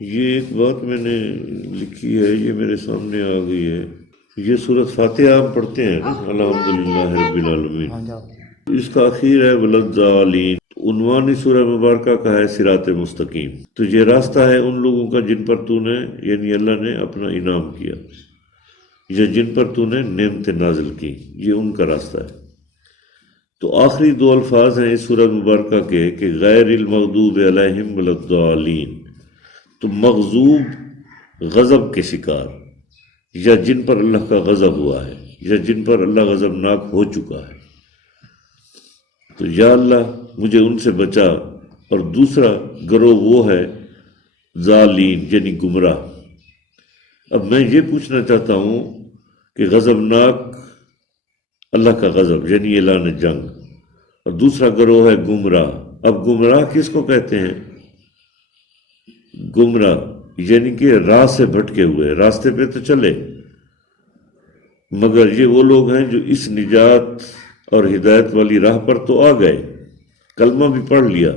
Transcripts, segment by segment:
یہ ایک بات میں نے لکھی ہے، یہ میرے سامنے آ گئی ہے۔ یہ سورۃ فاتحہ ہم پڑھتے ہیں نا، الحمدللہ رب العالمین، ہاں جاؤ۔ اس کا اخیر ہے ولضالین۔ عنوان اس سورہ مبارکہ کا ہے صراط مستقیم۔ تو یہ راستہ ہے ان لوگوں کا جن پر تو نے یعنی اللہ نے اپنا انعام کیا، یا جن پر تو نے نعمتیں نازل کی، یہ ان کا راستہ ہے۔ تو آخری دو الفاظ ہیں اس سورہ مبارکہ کے کہ غیر المغضوب علیہم ولا الضالین، تو مغضوب غضب کے شکار، یا جن پر اللہ کا غضب ہوا ہے، یا جن پر اللہ غضبناک ہو چکا ہے۔ تو یا اللہ مجھے ان سے بچا۔ اور دوسرا گروہ وہ ہے ضالین یعنی گمراہ۔ اب میں یہ پوچھنا چاہتا ہوں کہ غضبناک اللہ کا غضب یعنی اعلان جنگ، اور دوسرا گروہ ہے گمراہ۔ اب گمراہ کس کو کہتے ہیں؟ گمراہ یعنی کہ راہ سے بھٹکے ہوئے، راستے پہ تو چلے مگر یہ وہ لوگ ہیں جو اس نجات اور ہدایت والی راہ پر تو آ گئے، کلمہ بھی پڑھ لیا،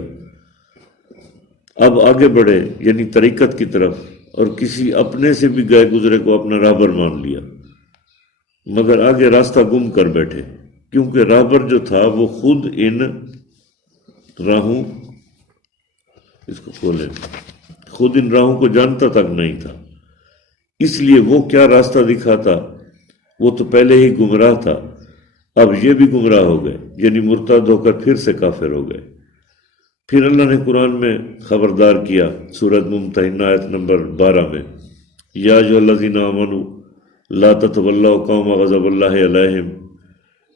اب آگے بڑھے یعنی طریقت کی طرف، اور کسی اپنے سے بھی گئے گزرے کو اپنا راہبر مان لیا، مگر آگے راستہ گم کر بیٹھے، کیونکہ راہبر جو تھا وہ خود ان راہوں، اس کو کھولیں، خود ان راہوں کو جانتا تک نہیں تھا، اس لیے وہ کیا راستہ دکھاتا، وہ تو پہلے ہی گمراہ تھا، اب یہ بھی گمراہ ہو گئے یعنی مرتد ہو کر پھر سے کافر ہو گئے۔ پھر اللہ نے قرآن میں خبردار کیا سورۃ ممتحنہ آیت نمبر 12 میں، یا ایھا الذین آمنوا لا تتولوا قوم غضب اللہ علیہم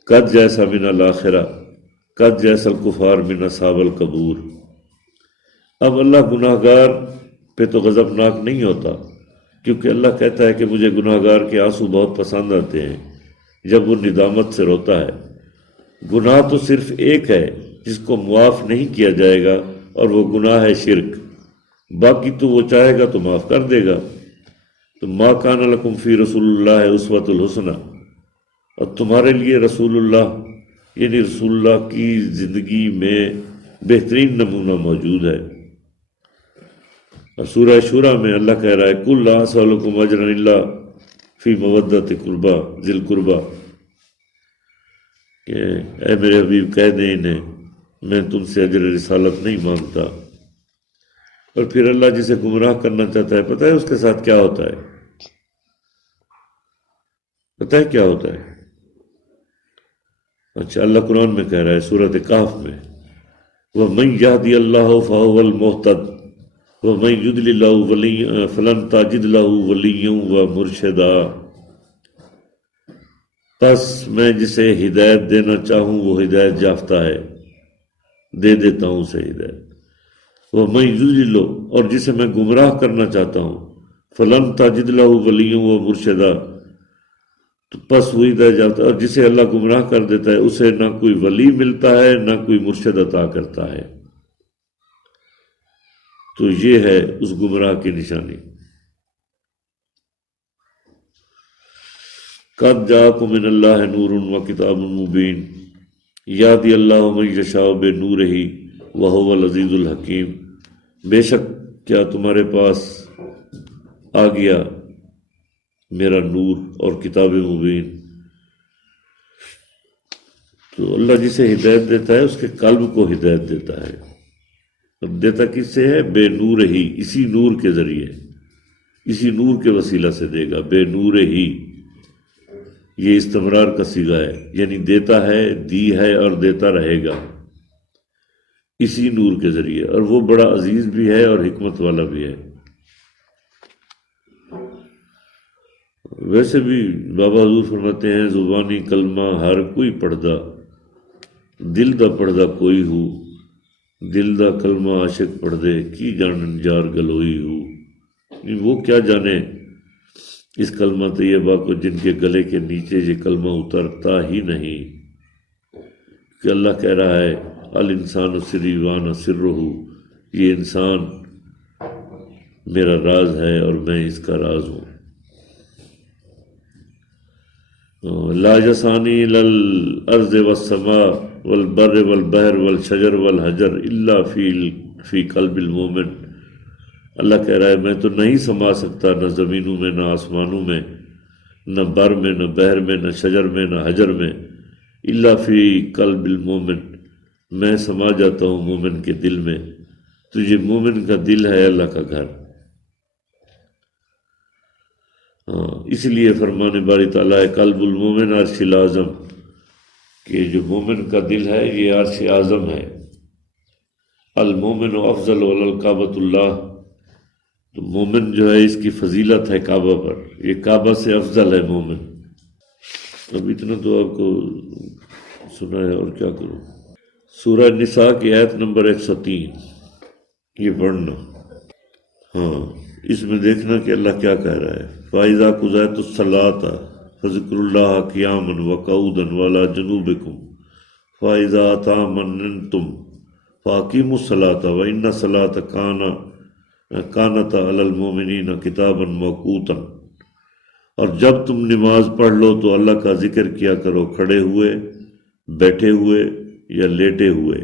قد یئس من الآخرہ قد یئس الکفار من اصحاب القبور۔ اب اللہ گناہ گار پہ تو غضبناک نہیں ہوتا، کیونکہ اللہ کہتا ہے کہ مجھے گناہ گار کے آنسو بہت پسند آتے ہیں جب وہ ندامت سے روتا ہے۔ گناہ تو صرف ایک ہے جس کو معاف نہیں کیا جائے گا، اور وہ گناہ ہے شرک، باقی تو وہ چاہے گا تو معاف کر دے گا۔ تو ما کان لکم فی رسول اللہ اسوۃ الحسنہ، اور تمہارے لیے رسول اللہ یعنی رسول اللہ کی زندگی میں بہترین نمونہ موجود ہے۔ اور سورہ شورى میں اللہ کہہ رہا ہے قل لا اسألکم اجرا الا فی مودۃ قربا ذی القربا، کہ اے میرے حبیب کہہ دیں انہیں میں تم سے اجر رسالت نہیں مانگتا۔ اور پھر اللہ جسے گمراہ کرنا چاہتا ہے پتہ ہے اس کے ساتھ کیا ہوتا ہے؟ پتہ ہے کیا ہوتا ہے؟ اچھا، اللہ قرآن میں کہہ رہا ہے سورۃ کہف میں وَمَن يَهْدِ اللَّهُ فَهُوَ الْمُهْتَدِ وَمَن يُضْلِلْ اللَّهُ فَلَن تَجِدَ لَهُ وَلِيًّا وَمُرْشِدًا۔ پس میں جسے ہدایت دینا چاہوں وہ ہدایت یافتہ ہے، دے دیتا ہوں اسے ہدایت۔ وَمَن يُضْلِلْ، اور جسے میں گمراہ کرنا چاہتا ہوں، فَلَن تَجِدْ لَهُ وَلِيًّا وَمُرْشِدًا، تو پس وہی ہدایت یافتہ، اور جسے اللہ گمراہ کر دیتا ہے اسے نہ کوئی ولی ملتا ہے نہ کوئی مرشد عطا کرتا ہے۔ تو یہ ہے اس گمراہ کی نشانی۔ قد جاءکم من اللہ نور وکتاب مبین یہدی اللہ من یشاء بنورہ وہو العزیز الحکیم۔ بے شک کیا تمہارے پاس آ گیا میرا نور اور کتاب مبین۔ تو اللہ جسے ہدایت دیتا ہے اس کے قلب کو ہدایت دیتا ہے، اب دیتا کس سے ہے؟ بے نور ہی، اسی نور کے ذریعے، اسی نور کے وسیلہ سے دے گا، بے نور ہی، یہ استمرار کا صیغہ ہے، یعنی دیتا ہے، دی ہے اور دیتا رہے گا اسی نور کے ذریعے، اور وہ بڑا عزیز بھی ہے اور حکمت والا بھی ہے۔ ویسے بھی بابا حضور فرماتے ہیں زبانی کلمہ ہر کوئی پڑھدا دل دا پڑھدا کوئی ہو، دل دا کلمہ عاشق پڑھ دے کی جانن جار گلوئی ہو۔ وہ کیا جانے اس کلمہ طیبہ کو جن کے گلے کے نیچے یہ کلمہ اترتا ہی نہیں، کہ اللہ کہہ رہا ہے الانسان سری وانا سرہ، یہ انسان میرا راز ہے اور میں اس کا راز ہوں۔ لا یسانی للارض والسماء والبر والبحر والشجر والحجر الا فی قلب المومن اللہ کہہ رہا ہے میں تو نہیں سما سکتا نہ زمینوں میں نہ آسمانوں میں، نہ بر میں نہ بحر میں نہ شجر میں نہ حجر میں، الا فی قلب المومن، میں سما جاتا ہوں مومن کے دل میں۔ تو یہ مومن کا دل ہے اللہ کا گھر۔ ہاں، اس لیے فرمان باری تعالیٰ ہے قلب المومن عرش الاعظم، کہ جو مومن کا دل ہے یہ عرش اعظم ہے۔ المومن افضل علی الکعبۃ اللہ، تو مومن جو ہے اس کی فضیلت ہے کعبہ پر، یہ کعبہ سے افضل ہے مومن۔ اب اتنا تو آپ کو سنا ہے، اور کیا کروں۔ سورہ نساء کی آیت نمبر 103 یہ پڑھنا۔ ہاں، اس میں دیکھنا کہ اللہ کیا کہہ رہا ہے۔ فَإِذَا قُضِيَتِ الصَّلَاةُ فَاذْكُرُوا اللَّهَ قِيَامًا وَقُعُودًا وَعَلَىٰ جُنُوبِكُمْ فَإِذَا اطْمَأْنَنتُمْ فَأَقِیمُوا الصَّلَاةَ وَإِنَّ الصَّلَاةَ كَانَتْ عَلَى الْمُؤْمِنِينَ كِتَابًا مَوْقُوتًا، اور جب تم نماز پڑھ لو تو اللہ کا ذکر کیا کرو، کھڑے ہوئے، بیٹھے ہوئے، یا لیٹے ہوئے،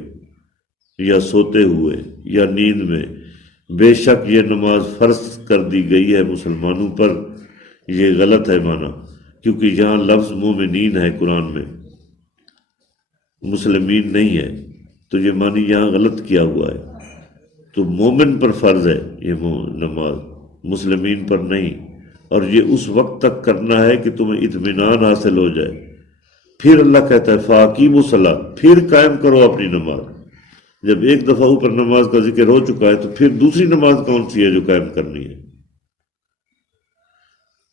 یا سوتے ہوئے، یا نیند میں، بے شک یہ نماز فرض کر دی گئی ہے مسلمانوں پر۔ یہ غلط ہے معنی، کیونکہ یہاں لفظ مومنین ہے قرآن میں، مسلمین نہیں ہے، تو یہ معنی یہاں غلط کیا ہوا ہے۔ تو مومن پر فرض ہے یہ نماز، مسلمین پر نہیں، اور یہ اس وقت تک کرنا ہے کہ تمہیں اطمینان حاصل ہو جائے۔ پھر اللہ کہتا ہے فَأَقِیمُوا الصَّلَاةَ، پھر قائم کرو اپنی نماز۔ جب ایک دفعہ اوپر نماز کا ذکر ہو چکا ہے تو پھر دوسری نماز کون سی ہے جو قائم کرنی ہے؟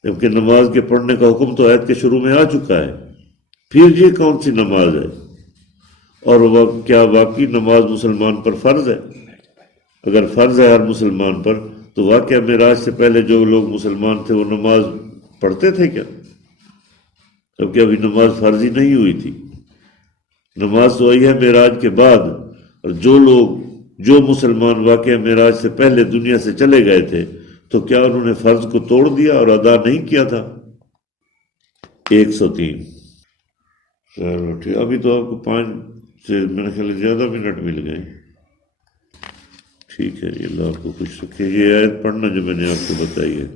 جبکہ نماز کے پڑھنے کا حکم تو آیت کے شروع میں آ چکا ہے، پھر یہ کون سی نماز ہے؟ اور کیا واقعی نماز مسلمان پر فرض ہے؟ اگر فرض ہے ہر مسلمان پر تو واقعہ معراج سے پہلے جو لوگ مسلمان تھے وہ نماز پڑھتے تھے کیا؟ جبکہ ابھی نماز فرض ہی نہیں ہوئی تھی، نماز تو آئی ہے معراج کے بعد۔ اور جو مسلمان واقعہ معراج سے پہلے دنیا سے چلے گئے تھے تو کیا انہوں نے فرض کو توڑ دیا اور ادا نہیں کیا تھا؟ 103۔ ابھی تو آپ کو 5 سے میرے خیال زیادہ منٹ مل گئے۔ ٹھیک ہے، اللہ آپ کو خوش رکھے۔ یہ آیت پڑھنا جو میں نے آپ کو بتائی ہے۔